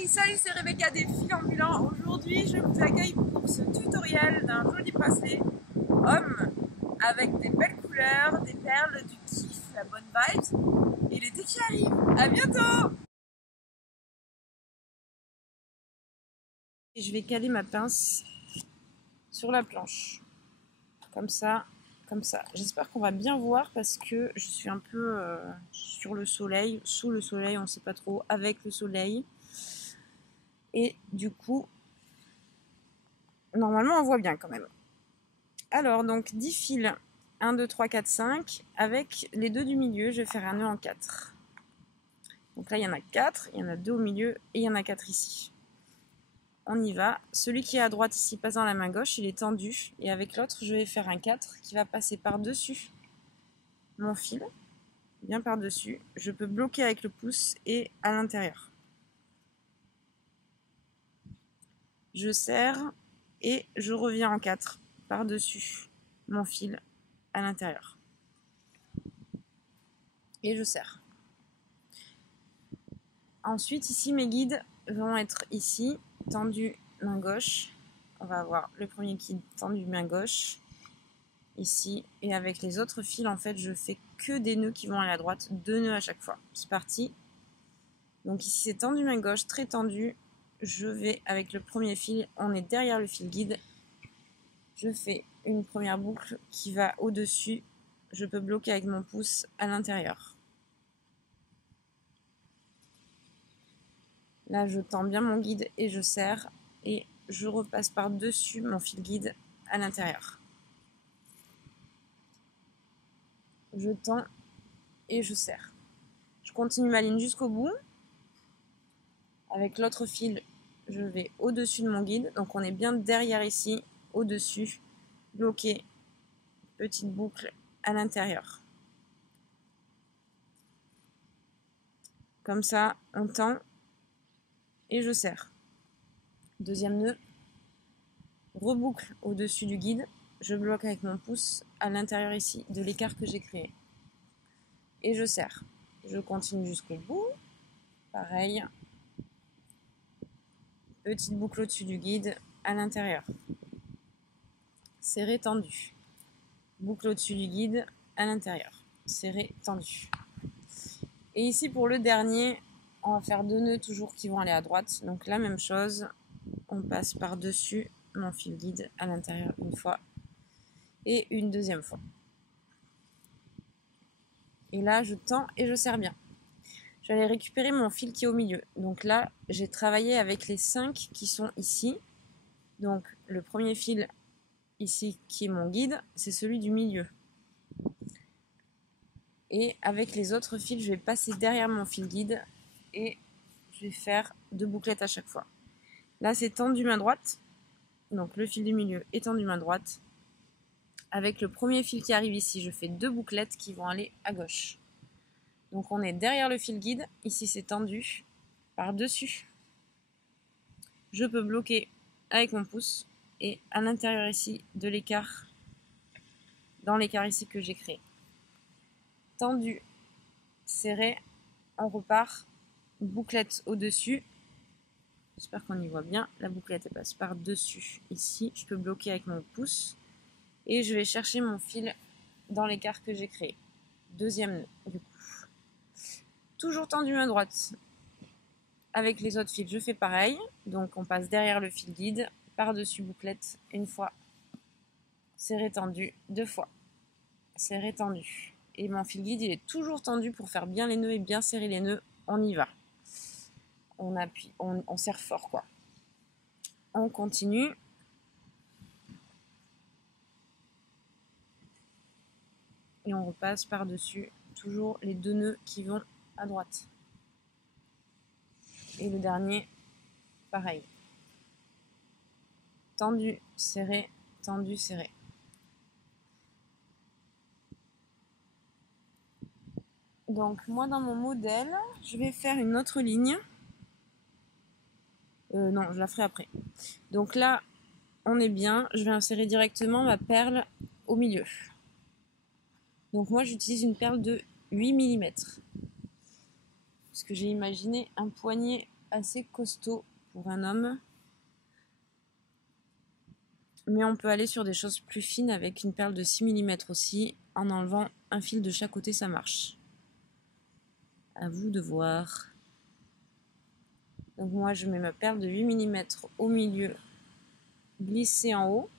Hey, salut, c'est Rebecca des Fils Ambulants. Aujourd'hui, je vous accueille pour ce tutoriel d'un joli bracelet homme avec des belles couleurs, des perles, du kiff, la bonne vibe et l'été qui arrive. À bientôt! Et je vais caler ma pince sur la planche, comme ça, comme ça. J'espère qu'on va bien voir parce que je suis un peu sur le soleil, sous le soleil, on ne sait pas trop, avec le soleil. Et du coup, normalement on voit bien quand même. Alors donc 10 fils, 1, 2, 3, 4, 5, avec les deux du milieu, je vais faire un nœud en 4. Donc là il y en a 4, il y en a 2 au milieu et il y en a 4 ici. On y va. Celui qui est à droite ici passe dans la main gauche, il est tendu. Et avec l'autre, je vais faire un 4 qui va passer par-dessus mon fil, bien par-dessus. Je peux bloquer avec le pouce et à l'intérieur. Je serre et je reviens en 4 par-dessus mon fil à l'intérieur. Et je serre. Ensuite, ici, mes guides vont être ici, tendu main gauche. On va avoir le premier guide tendu main gauche, ici. Et avec les autres fils, en fait, je fais que des nœuds qui vont à la droite, 2 nœuds à chaque fois. C'est parti. Donc ici, c'est tendu main gauche, très tendu. Je vais avec le premier fil, on est derrière le fil guide. Je fais une première boucle qui va au-dessus. Je peux bloquer avec mon pouce à l'intérieur. Là, je tends bien mon guide et je serre. Et je repasse par-dessus mon fil guide à l'intérieur. Je tends et je serre. Je continue ma ligne jusqu'au bout. Avec l'autre fil, je vais au-dessus de mon guide. Donc on est bien derrière ici, au-dessus, bloqué, petite boucle à l'intérieur. Comme ça, on tend et je serre. Deuxième nœud, reboucle au-dessus du guide. Je bloque avec mon pouce à l'intérieur ici de l'écart que j'ai créé. Et je serre. Je continue jusqu'au bout. Pareil. Petite boucle au-dessus du guide à l'intérieur. Serré, tendu. Boucle au-dessus du guide à l'intérieur. Serré, tendu. Et ici pour le dernier, on va faire 2 nœuds toujours qui vont aller à droite. Donc la même chose. On passe par-dessus mon fil guide à l'intérieur une fois. Et une deuxième fois. Et là, je tends et je serre bien. Je vais aller récupérer mon fil qui est au milieu. Donc là, j'ai travaillé avec les 5 qui sont ici. Donc le premier fil ici qui est mon guide, c'est celui du milieu. Et avec les autres fils, je vais passer derrière mon fil guide et je vais faire 2 bouclettes à chaque fois. Là, c'est tendu main droite. Donc le fil du milieu est tendu main droite. Avec le premier fil qui arrive ici, je fais 2 bouclettes qui vont aller à gauche. Donc on est derrière le fil guide. Ici, c'est tendu par-dessus. Je peux bloquer avec mon pouce et à l'intérieur ici de l'écart, dans l'écart ici que j'ai créé. Tendu, serré, on repart, bouclette au-dessus. J'espère qu'on y voit bien. La bouclette elle passe par-dessus ici. Je peux bloquer avec mon pouce et je vais chercher mon fil dans l'écart que j'ai créé. Deuxième nœud du coup. Toujours tendu main droite. Avec les autres fils, je fais pareil. Donc on passe derrière le fil guide, par-dessus bouclette une fois. Serré, tendu, 2 fois. Serré, tendu. Et mon fil guide, il est toujours tendu pour faire bien les nœuds et bien serrer les nœuds. On y va. On appuie, on serre fort quoi. On continue. Et on repasse par-dessus toujours les 2 nœuds qui vont à droite. Et le dernier, pareil. Tendu, serré, tendu, serré. Donc moi dans mon modèle, je vais faire une autre ligne. Non, je la ferai après. Donc là, on est bien. Je vais insérer directement ma perle au milieu. Donc moi, j'utilise une perle de 8 mm. Parce que j'ai imaginé un poignet assez costaud pour un homme. Mais on peut aller sur des choses plus fines avec une perle de 6 mm aussi. En enlevant un fil de chaque côté, ça marche. À vous de voir. Donc moi, je mets ma perle de 8 mm au milieu, glissée en haut.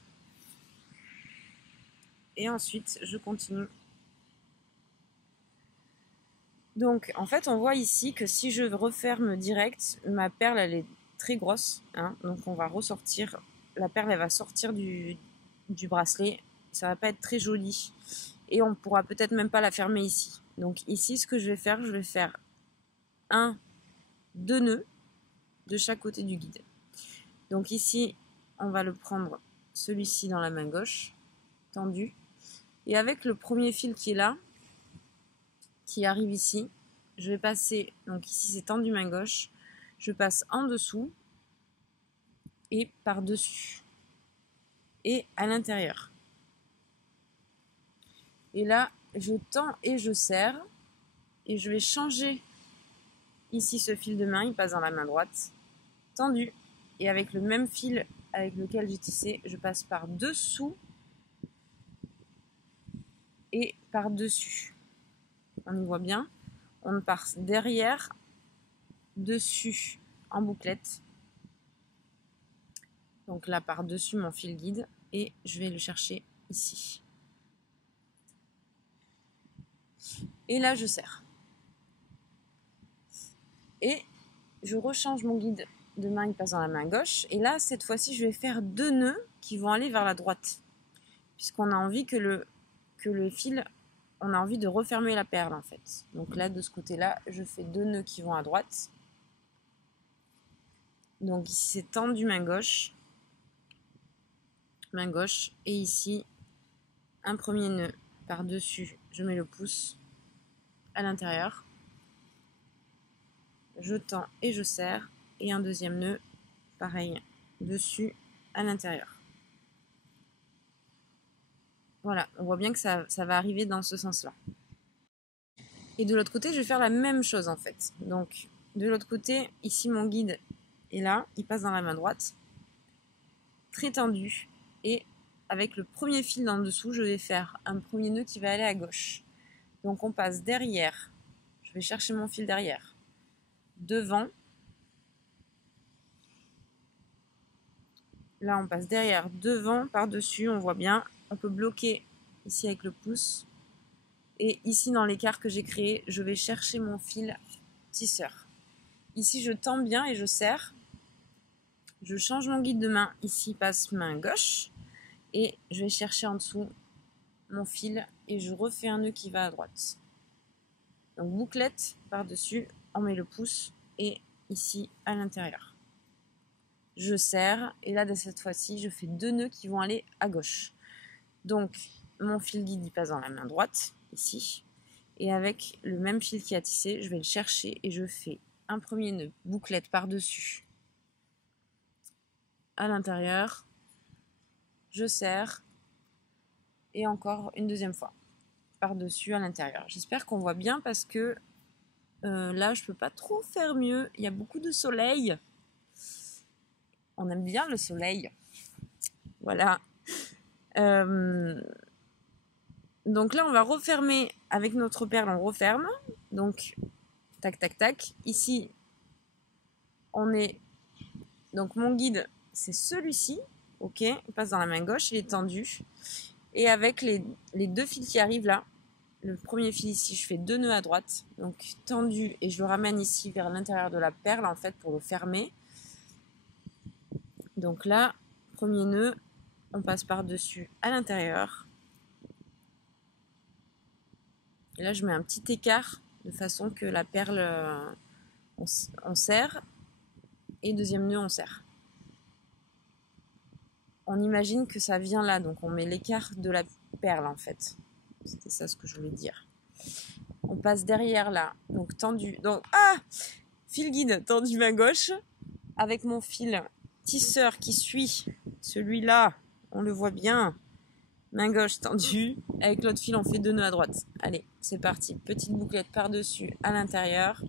Et ensuite, je continue. Donc, en fait, on voit ici que si je referme direct, ma perle, elle est très grosse. Hein, donc, on va ressortir. La perle, elle va sortir du bracelet. Ça va pas être très joli. Et on pourra peut-être même pas la fermer ici. Donc, ici, ce que je vais faire 2 nœuds de chaque côté du guide. Donc, ici, on va le prendre, celui-ci, dans la main gauche, tendu. Et avec le premier fil qui est là, qui arrive ici, je vais passer, donc ici c'est tendu main gauche, je passe en dessous et par-dessus et à l'intérieur. Et là, je tends et je serre et je vais changer ici ce fil de main, il passe dans la main droite, tendu, et avec le même fil avec lequel j'ai tissé, je passe par-dessous et par-dessus. On y voit bien. On passe derrière, dessus en bouclette. Donc là, par-dessus mon fil guide. Et je vais le chercher ici. Et là, je serre. Et je rechange mon guide de main, il passe dans la main gauche. Et là, cette fois-ci, je vais faire 2 nœuds qui vont aller vers la droite. Puisqu'on a envie que le fil... On a envie de refermer la perle en fait. Donc là, de ce côté-là, je fais 2 nœuds qui vont à droite. Donc ici, c'est tendu main gauche. Main gauche. Et ici, un premier nœud par-dessus. Je mets le pouce à l'intérieur. Je tends et je serre. Et un deuxième nœud, pareil, dessus, à l'intérieur. Voilà, on voit bien que ça va arriver dans ce sens-là. Et de l'autre côté, je vais faire la même chose en fait. Donc, de l'autre côté, ici mon guide est là, il passe dans la main droite, très tendu. Et avec le premier fil en dessous, je vais faire un premier nœud qui va aller à gauche. Donc on passe derrière, je vais chercher mon fil derrière, devant. Là, on passe derrière, devant, par-dessus, on voit bien. On peut bloquer ici avec le pouce. Et ici, dans l'écart que j'ai créé, je vais chercher mon fil tisseur. Ici, je tends bien et je serre. Je change mon guide de main. Ici, passe main gauche. Et je vais chercher en dessous mon fil et je refais un nœud qui va à droite. Donc, bouclette par-dessus, on met le pouce et ici, à l'intérieur. Je serre et là, de cette fois-ci, je fais 2 nœuds qui vont aller à gauche. Donc, mon fil guide, il passe dans la main droite, ici. Et avec le même fil qui a tissé, je vais le chercher et je fais un premier nœud bouclette par-dessus à l'intérieur. Je serre et encore une deuxième fois par-dessus à l'intérieur. J'espère qu'on voit bien parce que là, je peux pas trop faire mieux. Il y a beaucoup de soleil. On aime bien le soleil. Voilà. Donc là, on va refermer avec notre perle, on referme. Donc, tac, tac, tac. Ici, on est... Donc, mon guide, c'est celui-ci. Ok, il passe dans la main gauche, il est tendu. Et avec les 2 fils qui arrivent là, le premier fil ici, je fais 2 nœuds à droite. Donc, tendu, et je le ramène ici vers l'intérieur de la perle, en fait, pour le fermer. Donc là, premier nœud, on passe par-dessus à l'intérieur. Et là, je mets un petit écart de façon que la perle, on serre. Et deuxième nœud, on serre. On imagine que ça vient là, donc on met l'écart de la perle en fait. C'était ça ce que je voulais dire. On passe derrière là, donc tendu. Donc, fil guide tendu main gauche, avec mon fil tisseur qui suit celui-là, on le voit bien. Main gauche tendue, avec l'autre fil on fait 2 nœuds à droite. Allez, c'est parti. Petite bouclette par-dessus à l'intérieur.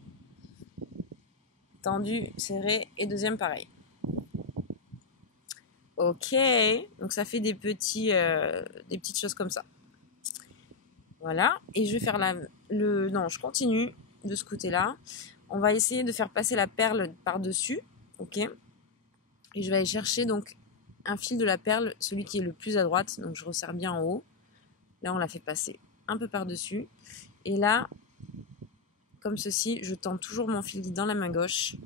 tendu, serré, et deuxième pareil. Ok, donc ça fait des petites choses comme ça. Voilà, et je vais faire non, je continue de ce côté-là. On va essayer de faire passer la perle par-dessus, ok. Et je vais aller chercher donc un fil de la perle, celui qui est le plus à droite, donc je resserre bien en haut. Là, on l'a fait passer un peu par-dessus. Et là, comme ceci, je tends toujours mon fil guide dans la main gauche.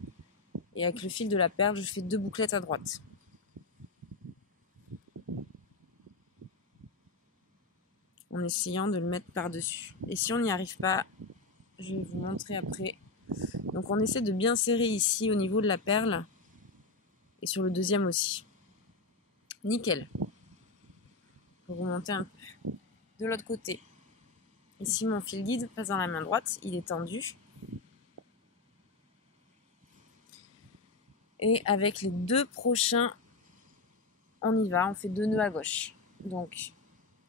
Et avec le fil de la perle, je fais 2 bouclettes à droite. En essayant de le mettre par-dessus. Et si on n'y arrive pas, je vais vous montrer après. Donc on essaie de bien serrer ici au niveau de la perle. Et sur le deuxième aussi. Nickel. Pour remonter un peu. De l'autre côté. Ici, mon fil guide passe dans la main droite. Il est tendu. Et avec les 2 prochains, on y va. On fait 2 nœuds à gauche. Donc,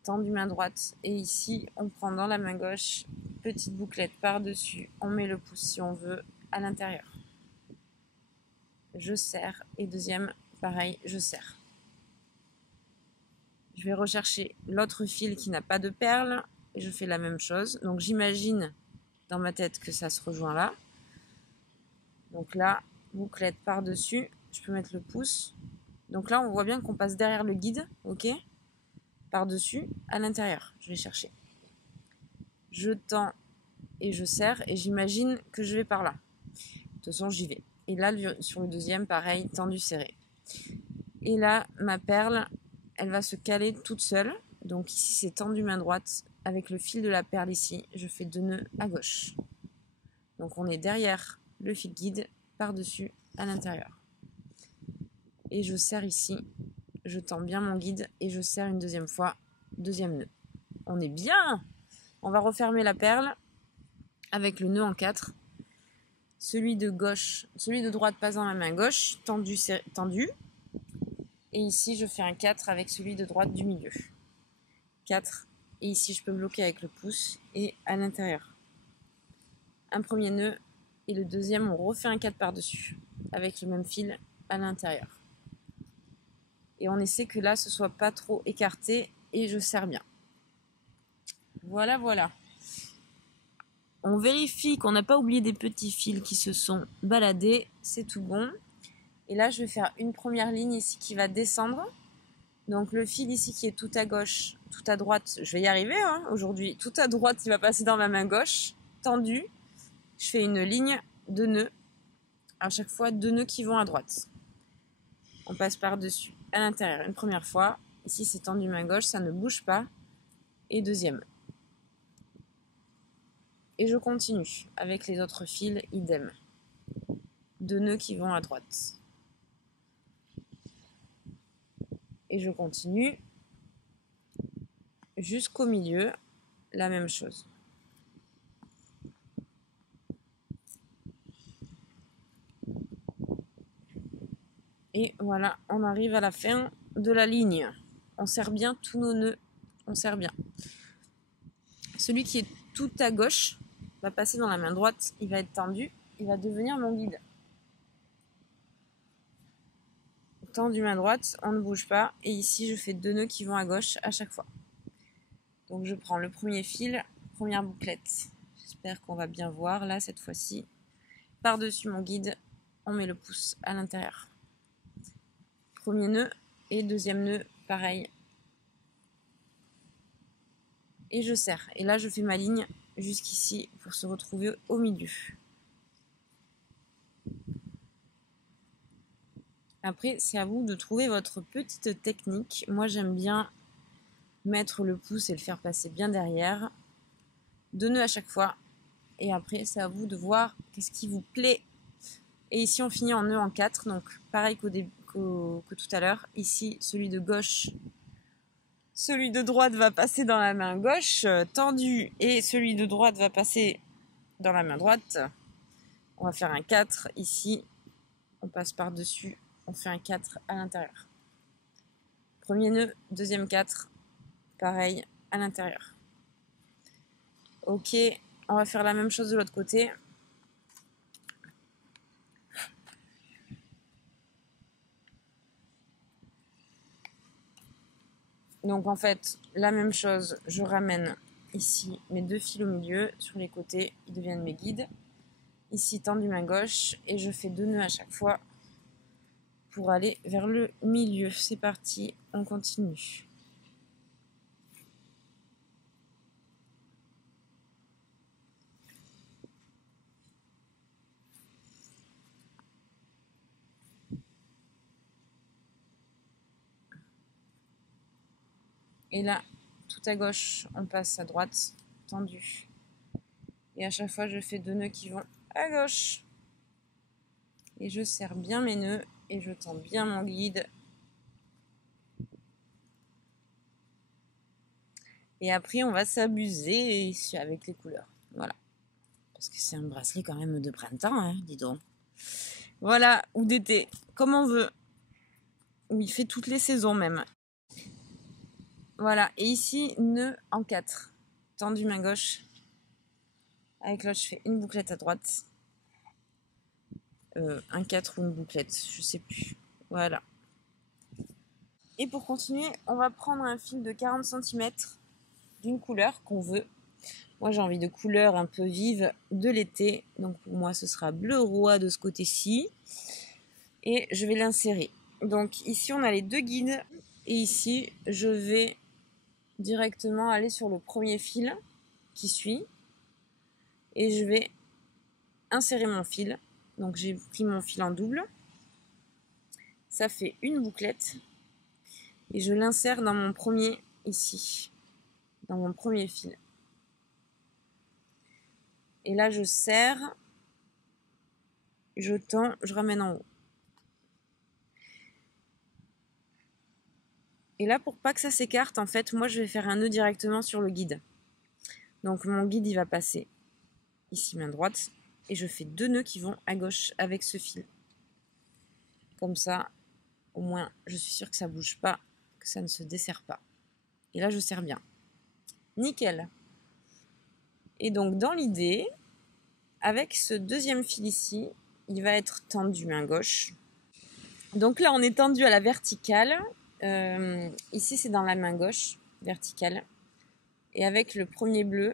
tendu main droite. Et ici, on prend dans la main gauche, petite bouclette par-dessus. On met le pouce, si on veut, à l'intérieur. Je serre. Et deuxième, pareil, je serre. Je vais rechercher l'autre fil qui n'a pas de perle. Et je fais la même chose. Donc, j'imagine dans ma tête que ça se rejoint là. Donc là, bouclette par-dessus. Je peux mettre le pouce. Donc là, on voit bien qu'on passe derrière le guide, ok, par-dessus, à l'intérieur. Je vais chercher. Je tends et je serre et j'imagine que je vais par là. De toute façon, j'y vais. Et là, sur le deuxième, pareil, tendu, serré. Et là, ma perle, elle va se caler toute seule. Donc ici, c'est tendu main droite. Avec le fil de la perle ici, je fais 2 nœuds à gauche. Donc on est derrière le fil guide, par-dessus, à l'intérieur. Et je serre ici, je tends bien mon guide et je serre une deuxième fois, deuxième nœud. On est bien! On va refermer la perle avec le nœud en 4. Celui de droite passe dans la main gauche, tendu, tendu. Et ici, je fais un 4 avec celui de droite du milieu. 4. Et ici, je peux bloquer avec le pouce et à l'intérieur. Un premier nœud et le deuxième, on refait un 4 par-dessus avec le même fil à l'intérieur. Et on essaie que là, ce soit pas trop écarté et je serre bien. Voilà, voilà. On vérifie qu'on n'a pas oublié des petits fils qui se sont baladés. C'est tout bon. Et là, je vais faire une première ligne ici qui va descendre. Donc le fil ici qui est tout à gauche, tout à droite, je vais y arriver aujourd'hui. Tout à droite, il va passer dans ma main gauche, tendu. Je fais une ligne de nœuds. À chaque fois, 2 nœuds qui vont à droite. On passe par-dessus à l'intérieur une première fois. Ici, c'est tendu main gauche, ça ne bouge pas. Et deuxième. Et je continue avec les autres fils, idem. 2 nœuds qui vont à droite. Et je continue jusqu'au milieu, la même chose. Et voilà, on arrive à la fin de la ligne. On serre bien tous nos nœuds, on serre bien. Celui qui est tout à gauche va passer dans la main droite, il va être tendu, il va devenir mon guide. Tendu main droite, on ne bouge pas, et ici je fais 2 nœuds qui vont à gauche à chaque fois. Donc je prends le premier fil, première bouclette. J'espère qu'on va bien voir là cette fois-ci. Par-dessus mon guide, on met le pouce à l'intérieur. Premier nœud et deuxième nœud, pareil. Et je serre. Et là, je fais ma ligne jusqu'ici pour se retrouver au milieu. Après, c'est à vous de trouver votre petite technique. Moi, j'aime bien mettre le pouce et le faire passer bien derrière. 2 nœuds à chaque fois. Et après, c'est à vous de voir qu'est-ce qui vous plaît. Et ici, on finit en nœud en 4. Donc, pareil que tout à l'heure. Ici, celui de gauche, celui de droite va passer dans la main gauche, tendu. Et celui de droite va passer dans la main droite. On va faire un 4 ici. On passe par-dessus. On fait un 4 à l'intérieur. Premier nœud, deuxième 4. Pareil, à l'intérieur. Ok, on va faire la même chose de l'autre côté. Donc en fait, la même chose, je ramène ici mes 2 fils au milieu, sur les côtés, ils deviennent mes guides. Ici, tendu main gauche, et je fais 2 nœuds à chaque fois pour aller vers le milieu. C'est parti, on continue. Et là, tout à gauche, on passe à droite, tendu. Et à chaque fois, je fais 2 nœuds qui vont à gauche. Et je serre bien mes nœuds et je tends bien mon guide. Et après, on va s'abuser avec les couleurs. Voilà. Parce que c'est un bracelet quand même de printemps, hein, dis donc. Voilà, ou d'été, comme on veut. Ou il fait toutes les saisons même. Voilà, et ici, nœud en 4. Tendu main gauche. Avec l'autre, je fais une bouclette à droite. Un 4 ou une bouclette, je sais plus. Voilà. Et pour continuer, on va prendre un fil de 40 cm d'une couleur qu'on veut. Moi, j'ai envie de couleurs un peu vives de l'été. Donc, pour moi, ce sera bleu roi de ce côté-ci. Et je vais l'insérer. Donc, ici, on a les 2 guides. Et ici, je vais directement aller sur le premier fil qui suit. Et je vais insérer mon fil. Donc, j'ai pris mon fil en double. Ça fait une bouclette. Et je l'insère dans mon premier ici. Dans mon premier fil. Et là, je serre, je tends, je ramène en haut. Et là, pour pas que ça s'écarte, en fait, moi, je vais faire un nœud directement sur le guide. Donc, mon guide, il va passer ici, main droite, et je fais 2 nœuds qui vont à gauche avec ce fil. Comme ça, au moins, je suis sûre que ça bouge pas, que ça ne se desserre pas. Et là, je serre bien. Nickel. Et donc, dans l'idée, avec ce deuxième fil ici, il va être tendu main gauche. Donc là, on est tendu à la verticale. Ici, c'est dans la main gauche, verticale. Et avec le premier bleu,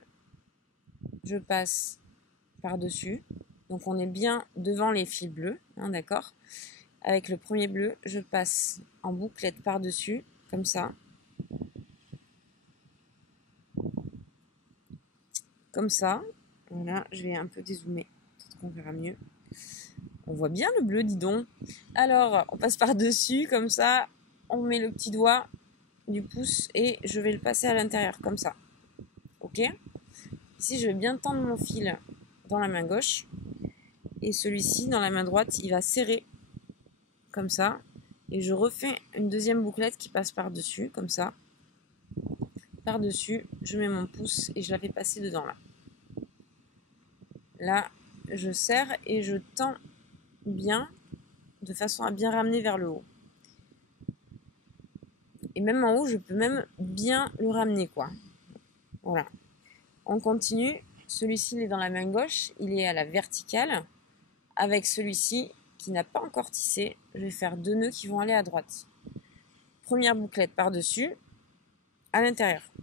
je passe par-dessus. Donc, on est bien devant les fils bleus, hein, d'accord? Avec le premier bleu, je passe en bouclette par-dessus, comme ça. Comme ça. Voilà, je vais un peu dézoomer. Peut-être qu'on verra mieux. On voit bien le bleu, dis donc. Alors, on passe par-dessus, comme ça. On met le petit doigt du pouce et je vais le passer à l'intérieur, comme ça. Ok? Ici, je vais bien tendre mon fil dans la main gauche. Et celui-ci, dans la main droite, il va serrer, comme ça. Et je refais une deuxième bouclette qui passe par-dessus, comme ça. Par-dessus, je mets mon pouce et je la fais passer dedans, là. Là, je serre et je tends bien, de façon à bien ramener vers le haut. Et même en haut, je peux même bien le ramener, quoi. Voilà. On continue. Celui-ci, il est dans la main gauche. Il est à la verticale. Avec celui-ci, qui n'a pas encore tissé, je vais faire 2 nœuds qui vont aller à droite. Première bouclette par-dessus, à l'intérieur.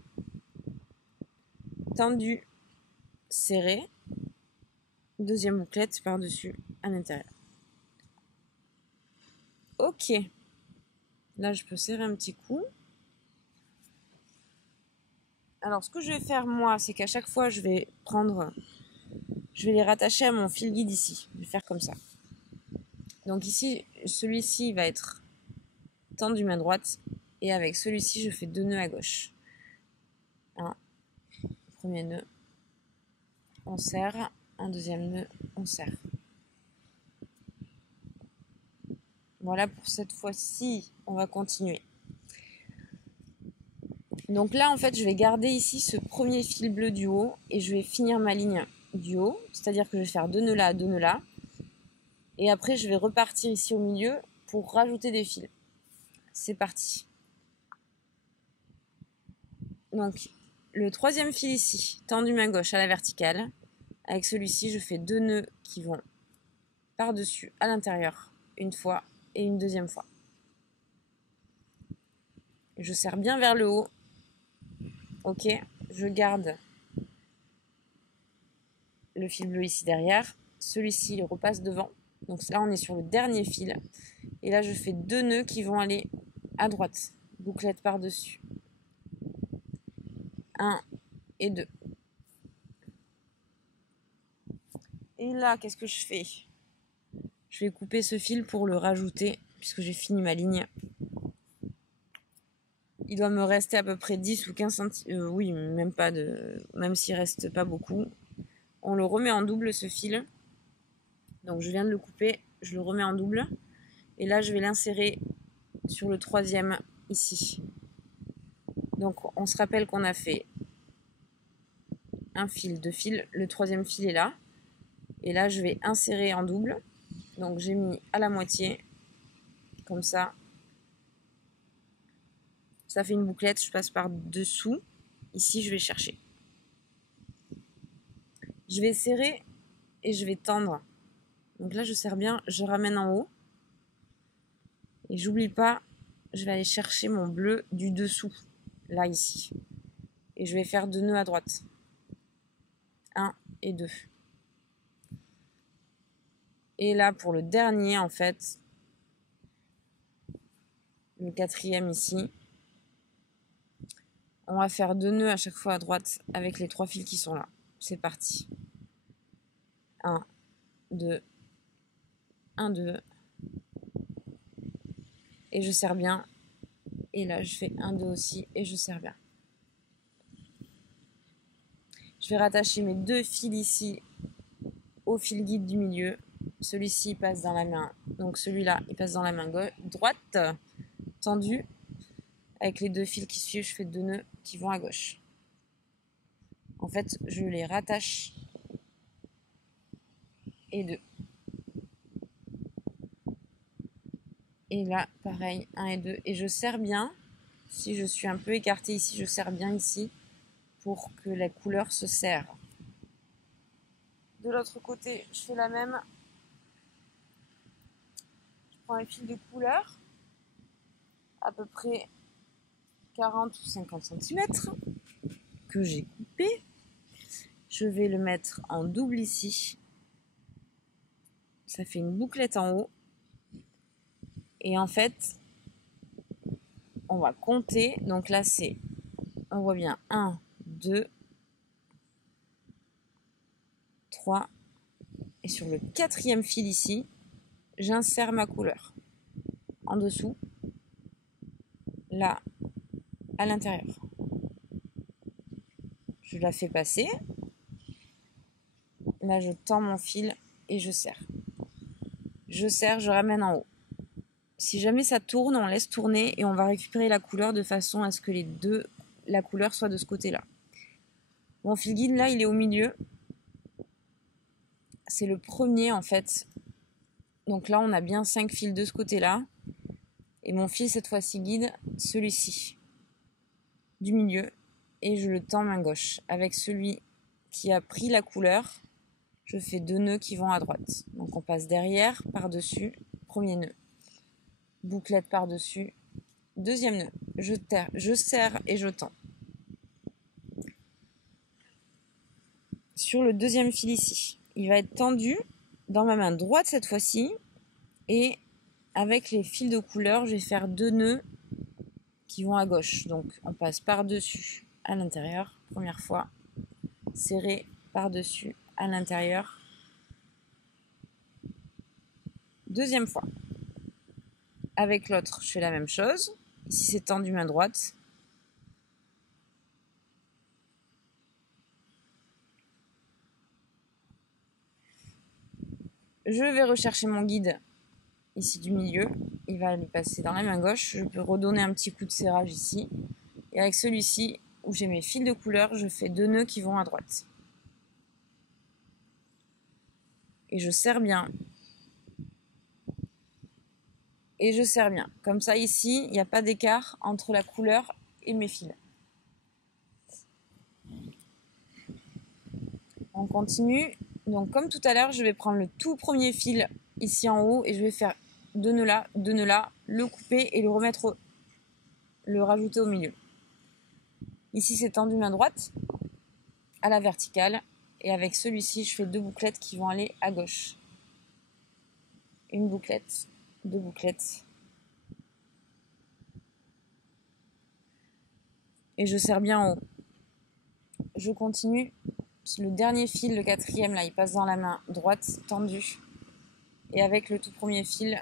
Tendu, serré. Deuxième bouclette par-dessus, à l'intérieur. Ok. Là, je peux serrer un petit coup. Alors, ce que je vais faire, moi, c'est qu'à chaque fois, je vais les rattacher à mon fil guide ici. Je vais faire comme ça. Donc ici, celui-ci va être tendu main droite. Et avec celui-ci, je fais 2 nœuds à gauche. Un premier nœud. On serre. Un deuxième nœud. On serre. Voilà, pour cette fois-ci, on va continuer. Donc là, en fait, je vais garder ici ce premier fil bleu du haut et je vais finir ma ligne du haut. C'est-à-dire que je vais faire 2 nœuds là, 2 nœuds là. Et après, je vais repartir ici au milieu pour rajouter des fils. C'est parti. Donc, le troisième fil ici, tendu main gauche à la verticale. Avec celui-ci, je fais 2 nœuds qui vont par-dessus à l'intérieur une fois et une deuxième fois. Je serre bien vers le haut. Ok, je garde le fil bleu ici derrière. Celui-ci, il repasse devant. Donc là, on est sur le dernier fil. Et là, je fais 2 nœuds qui vont aller à droite. Bouclette par-dessus. 1 et 2. Et là, qu'est-ce que je fais? Je vais couper ce fil pour le rajouter, puisque j'ai fini ma ligne. Il doit me rester à peu près 10 ou 15 cm. Oui, même pas de. Même s'il reste pas beaucoup. On le remet en double, ce fil. Donc je viens de le couper, je le remets en double. Et là, je vais l'insérer sur le 3e ici. Donc on se rappelle qu'on a fait un fil, 2 fils. Le 3e fil est là. Et là, je vais insérer en double. Donc j'ai mis à la moitié, comme ça. Ça fait une bouclette, je passe par dessous. Ici, je vais chercher. Je vais serrer et je vais tendre. Donc là, je serre bien, je ramène en haut. Et j'oublie pas, je vais aller chercher mon bleu du dessous, là, ici. Et je vais faire 2 nœuds à droite. 1 et 2. Et là, pour le dernier, en fait, le 4e ici, on va faire 2 nœuds à chaque fois à droite avec les 3 fils qui sont là. C'est parti. 1, 2, 1, 2. Et je serre bien. Et là, je fais 1, 2 aussi et je serre bien. Je vais rattacher mes 2 fils ici au fil guide du milieu. Celui-ci passe dans la main, donc celui-là, il passe dans la main droite, tendue. Avec les 2 fils qui suivent, je fais 2 nœuds qui vont à gauche. En fait, je les rattache et 2. Et là, pareil, 1 et 2. Et je serre bien. Si je suis un peu écartée ici, je serre bien ici pour que la couleur se serre. De l'autre côté, je fais la même. Je prends un fil de couleur, à peu près 40 ou 50 cm, que j'ai coupé. Je vais le mettre en double ici. Ça fait une bouclette en haut. Et en fait, on va compter. Donc là, c'est, on voit bien, 1, 2, 3. Et sur le 4e fil ici, j'insère ma couleur. En dessous, là, à l'intérieur. Je la fais passer. Là, je tends mon fil et je serre. Je serre, je ramène en haut. Si jamais ça tourne, on laisse tourner et on va récupérer la couleur de façon à ce que la couleur soit de ce côté-là. Mon fil guide, là, il est au milieu. C'est le premier, en fait. Donc là, on a bien 5 fils de ce côté-là. Et mon fil, cette fois-ci, guide celui-ci, du milieu. Et je le tends main gauche. Avec celui qui a pris la couleur, je fais 2 nœuds qui vont à droite. Donc on passe derrière, par-dessus, premier nœud. Bouclette par-dessus, 2e nœud. Je serre et je tends. Sur le 2e fil ici, il va être tendu dans ma main droite cette fois-ci. Et avec les fils de couleur, je vais faire 2 nœuds qui vont à gauche. Donc on passe par-dessus à l'intérieur, première fois. Serré par-dessus à l'intérieur. 2e fois. Avec l'autre, je fais la même chose. Ici, c'est tendu main droite. Je vais rechercher mon guide ici du milieu. Il va aller passer dans la main gauche. Je peux redonner un petit coup de serrage ici. Et avec celui-ci, où j'ai mes fils de couleur, je fais 2 nœuds qui vont à droite. Et je serre bien. Et je serre bien. Comme ça, ici, il n'y a pas d'écart entre la couleur et mes fils. On continue. Donc, comme tout à l'heure, je vais prendre le tout premier fil ici en haut et je vais faire 2 nœuds là, le couper et le remettre le rajouter au milieu. Ici, c'est tendu main droite à la verticale. Et avec celui-ci, je fais 2 bouclettes qui vont aller à gauche. Une bouclette, 2 bouclettes. Et je serre bien en haut. Je continue. Le dernier fil, le 4e, là, il passe dans la main droite, tendue. Et avec le tout premier fil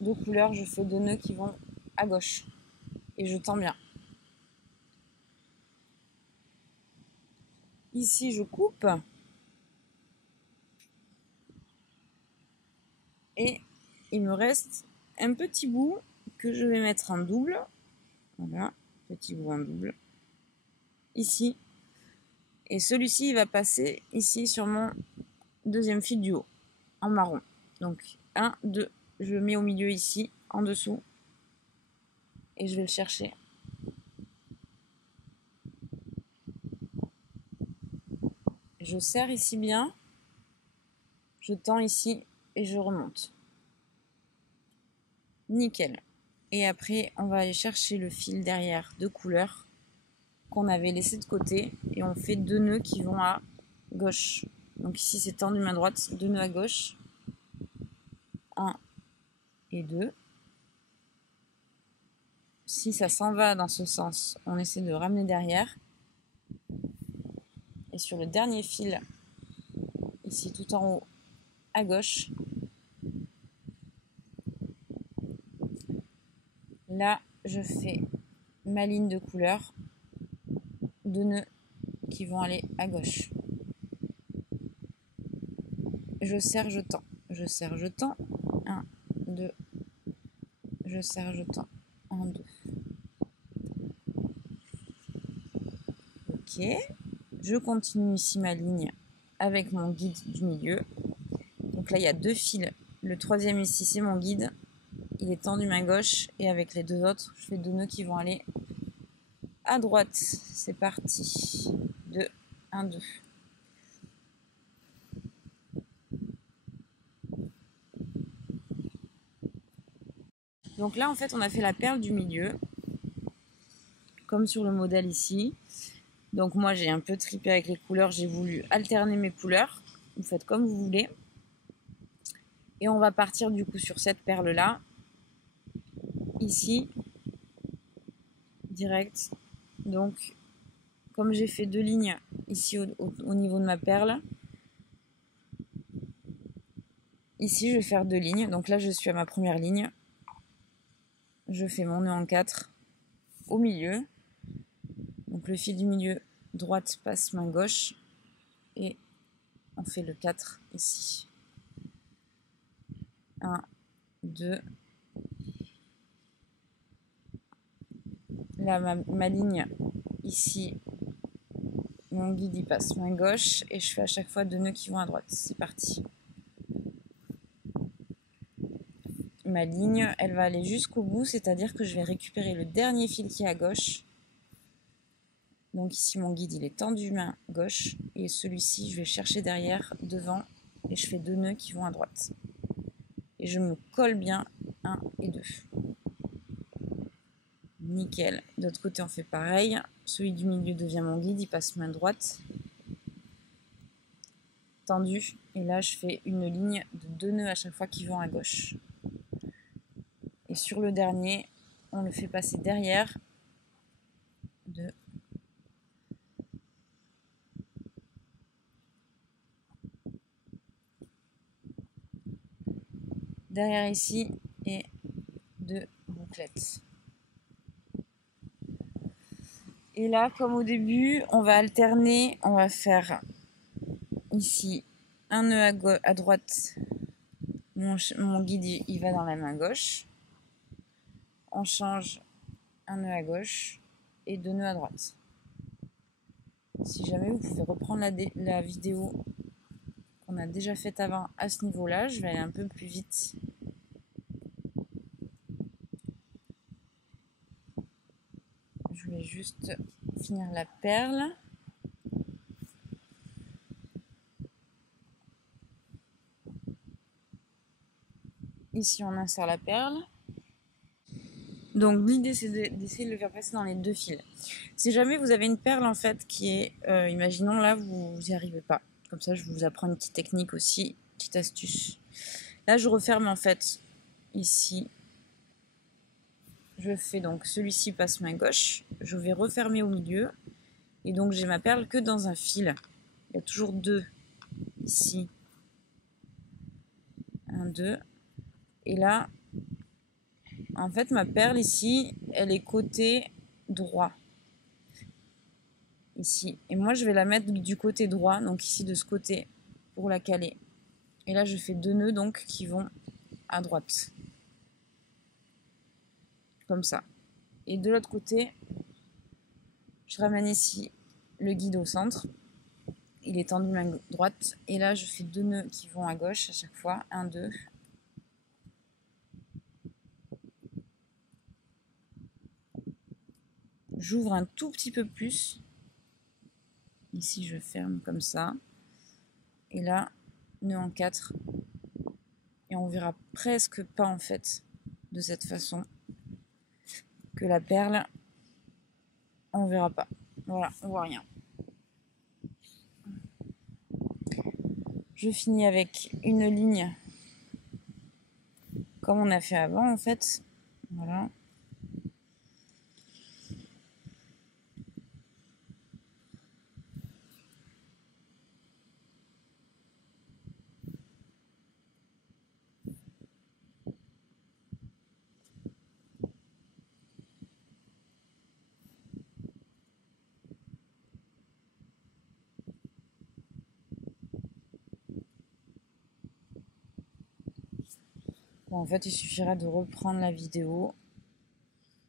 de couleur, je fais 2 nœuds qui vont à gauche. Et je tends bien. Ici, je coupe. Et il me reste un petit bout que je vais mettre en double. Voilà, petit bout en double. Ici. Et celui-ci, il va passer ici sur mon deuxième fil du haut, en marron. Donc, 1, 2, je le mets au milieu ici, en dessous. Et je vais le chercher. Je serre ici bien. Je tends ici et je remonte. Nickel. Et après, on va aller chercher le fil derrière de couleur qu'on avait laissé de côté et on fait 2 nœuds qui vont à gauche. Donc ici, c'est tendu main droite, 2 nœuds à gauche. 1 et 2. Si ça s'en va dans ce sens, on essaie de ramener derrière. Et sur le dernier fil, ici tout en haut, à gauche, là, je fais ma ligne de couleur, 2 nœuds qui vont aller à gauche. Je serre, je tends. Je serre, je tends. 1, 2. Je serre, je tends. 1, 2. Ok. Je continue ici ma ligne avec mon guide du milieu. Donc là, il y a 2 fils. Le 3e ici, c'est mon guide. Il est tendu main gauche. Et avec les 2 autres, je fais 2 nœuds qui vont aller à droite. C'est parti. 2, 1, 2. Donc là, en fait, on a fait la perle du milieu, comme sur le modèle ici. Donc moi, j'ai un peu tripé avec les couleurs. J'ai voulu alterner mes couleurs. Vous faites comme vous voulez. Et on va partir du coup sur cette perle-là. Ici, direct. Donc, comme j'ai fait 2 lignes ici au niveau de ma perle, ici, je vais faire 2 lignes. Donc là, je suis à ma première ligne. Je fais mon nœud en 4 au milieu. Donc le fil du milieu, droite passe main gauche. Et on fait le 4 ici. 1, 2. Là, ma ligne ici, mon guide il passe main gauche et je fais à chaque fois 2 nœuds qui vont à droite. C'est parti. Ma ligne, elle va aller jusqu'au bout, c'est-à-dire que je vais récupérer le dernier fil qui est à gauche. Donc ici, mon guide, il est tendu main gauche et celui-ci, je vais chercher derrière, devant et je fais 2 nœuds qui vont à droite. Et je me colle bien 1 et 2. Nickel. De l'autre côté, on fait pareil. Celui du milieu devient mon guide, il passe main droite. Tendu. Et là, je fais une ligne de 2 nœuds à chaque fois qui vont à gauche. Et sur le dernier, on le fait passer derrière. 2. Derrière ici et 2 bouclettes. Et là, comme au début, on va alterner. On va faire ici un nœud à droite. Mon guide, il va dans la main gauche. On change un nœud à gauche et 2 nœuds à droite. Si jamais vous pouvez reprendre la vidéo qu'on a déjà faite avant à ce niveau-là, je vais aller un peu plus vite. Je vais juste finir la perle. Ici, on insère la perle. Donc l'idée c'est d'essayer de le faire passer dans les 2 fils. Si jamais vous avez une perle en fait qui est, imaginons là vous n'y arrivez pas, comme ça je vous apprends une petite technique aussi, petite astuce. Là je referme en fait ici, je fais donc celui-ci passe main gauche, je vais refermer au milieu et donc j'ai ma perle que dans un fil. Il y a toujours 2 ici, 1, 2 et là en fait ma perle ici elle est côté droit ici et moi je vais la mettre du côté droit, donc ici de ce côté pour la caler et là je fais 2 nœuds donc qui vont à droite comme ça et de l'autre côté je ramène ici le guide au centre, il est tendu main droite et là je fais 2 nœuds qui vont à gauche à chaque fois, 1, 2 j'ouvre un tout petit peu plus ici, je ferme comme ça et là nœud en 4 et on verra presque pas en fait de cette façon que la perle on verra pas, voilà, on voit rien. Je finis avec une ligne comme on a fait avant en fait, voilà. Bon, en fait, il suffira de reprendre la vidéo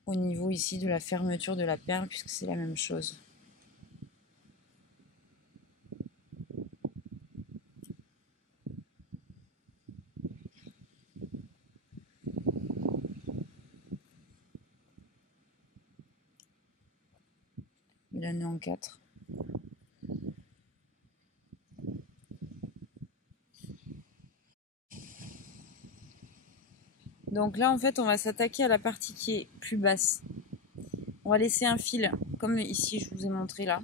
au niveau ici de la fermeture de la perle puisque c'est la même chose. Et là, nœud en 4. Donc là, en fait, on va s'attaquer à la partie qui est plus basse. On va laisser un fil, comme ici, je vous ai montré là.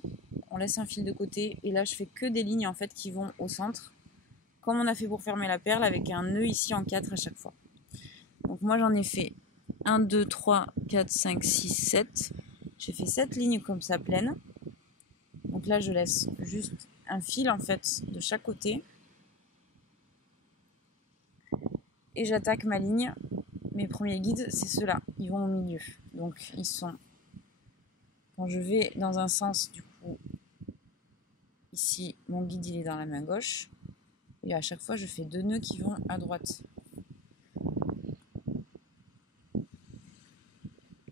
On laisse un fil de côté et là, je fais que des lignes en fait qui vont au centre, comme on a fait pour fermer la perle avec un nœud ici en 4 à chaque fois. Donc moi, j'en ai fait 1, 2, 3, 4, 5, 6, 7. J'ai fait 7 lignes comme ça pleines. Donc là, je laisse juste un fil en fait de chaque côté. Et j'attaque ma ligne. Mes premiers guides, c'est ceux-là. Ils vont au milieu. Donc ils sont... Quand je vais dans un sens, du coup, ici, mon guide, il est dans la main gauche. Et à chaque fois, je fais 2 nœuds qui vont à droite.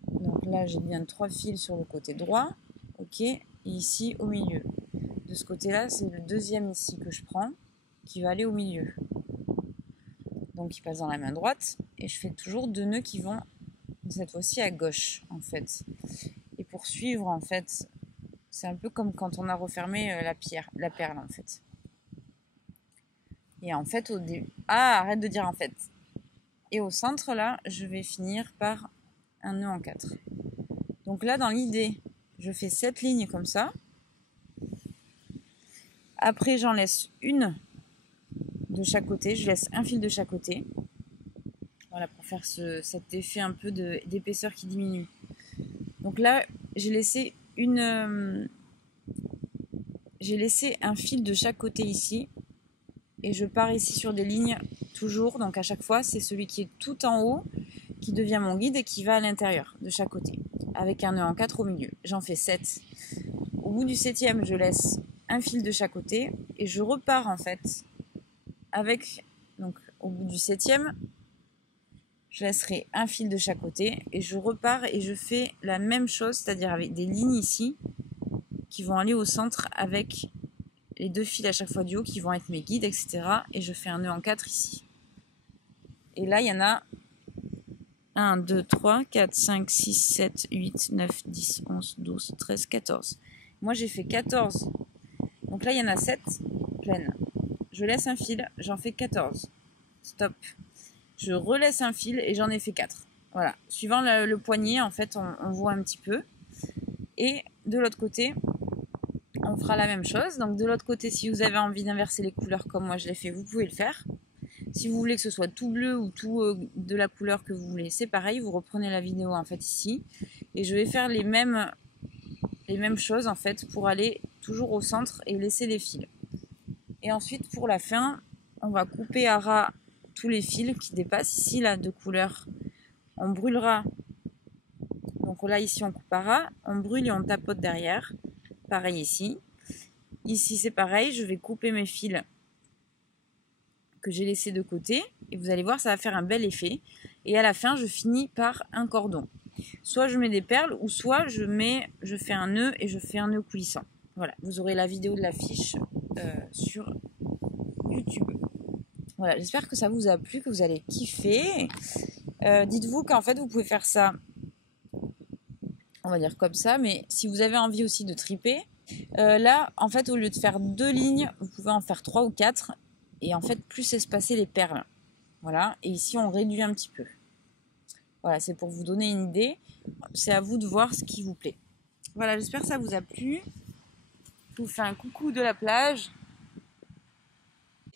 Donc là, j'ai bien 3 fils sur le côté droit. Ok. Et ici, au milieu. De ce côté-là, c'est le deuxième ici que je prends, qui va aller au milieu. Donc il passe dans la main droite. Et je fais toujours 2 nœuds qui vont, cette fois-ci, à gauche, en fait. Et pour suivre, en fait, c'est un peu comme quand on a refermé la perle, en fait. Et en fait, au début... Ah, arrête de dire en fait. Et au centre, là, je vais finir par un nœud en 4. Donc là, dans l'idée, je fais 7 lignes comme ça. Après, j'en laisse une de chaque côté. Je laisse un fil de chaque côté. Voilà, pour faire cet effet un peu d'épaisseur qui diminue. Donc là, j'ai laissé un fil de chaque côté ici. Et je pars ici sur des lignes toujours. Donc à chaque fois, c'est celui qui est tout en haut qui devient mon guide et qui va à l'intérieur de chaque côté. Avec un nœud en 4 au milieu. J'en fais 7. Au bout du 7e, je laisse un fil de chaque côté. Et je repars en fait avec... Donc au bout du 7e, je laisserai un fil de chaque côté. Et je repars et je fais la même chose. C'est-à-dire avec des lignes ici qui vont aller au centre avec... les 2 fils à chaque fois du haut qui vont être mes guides, etc. Et je fais un nœud en 4 ici. Et là, il y en a 1, 2, 3, 4, 5, 6, 7, 8, 9, 10, 11, 12, 13, 14. Moi, j'ai fait 14. Donc là, il y en a 7 pleines. Je laisse un fil, j'en fais 14. Stop. Je relaisse un fil et j'en ai fait 4. Voilà, suivant le poignet, en fait, on voit un petit peu. Et de l'autre côté, on fera la même chose. Donc de l'autre côté, si vous avez envie d'inverser les couleurs comme moi je l'ai fait, vous pouvez le faire. Si vous voulez que ce soit tout bleu ou tout de la couleur que vous voulez, c'est pareil, vous reprenez la vidéo en fait ici. Et je vais faire les mêmes choses en fait pour aller toujours au centre et laisser les fils. Et ensuite pour la fin, on va couper à ras tous les fils qui dépassent. Ici là de couleur, on brûlera. Donc là ici on coupe à ras, on brûle et on tapote derrière. Pareil ici. Ici c'est pareil, je vais couper mes fils que j'ai laissés de côté et vous allez voir ça va faire un bel effet. Et à la fin je finis par un cordon. Soit je mets des perles ou soit je fais un nœud et je fais un nœud coulissant. Voilà, vous aurez la vidéo de l'affiche sur YouTube. Voilà, j'espère que ça vous a plu, que vous allez kiffer. Dites-vous qu'en fait vous pouvez faire ça, on va dire comme ça, mais si vous avez envie aussi de triper, là en fait au lieu de faire 2 lignes, vous pouvez en faire 3 ou 4 et en fait plus espacer les perles. Voilà, et ici on réduit un petit peu. Voilà, c'est pour vous donner une idée. C'est à vous de voir ce qui vous plaît. Voilà, j'espère que ça vous a plu. Je vous fais un coucou de la plage.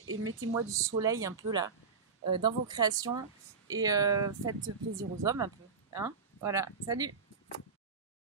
Et mettez-moi du soleil un peu là, dans vos créations. Et faites plaisir aux hommes un peu. Hein, voilà, salut!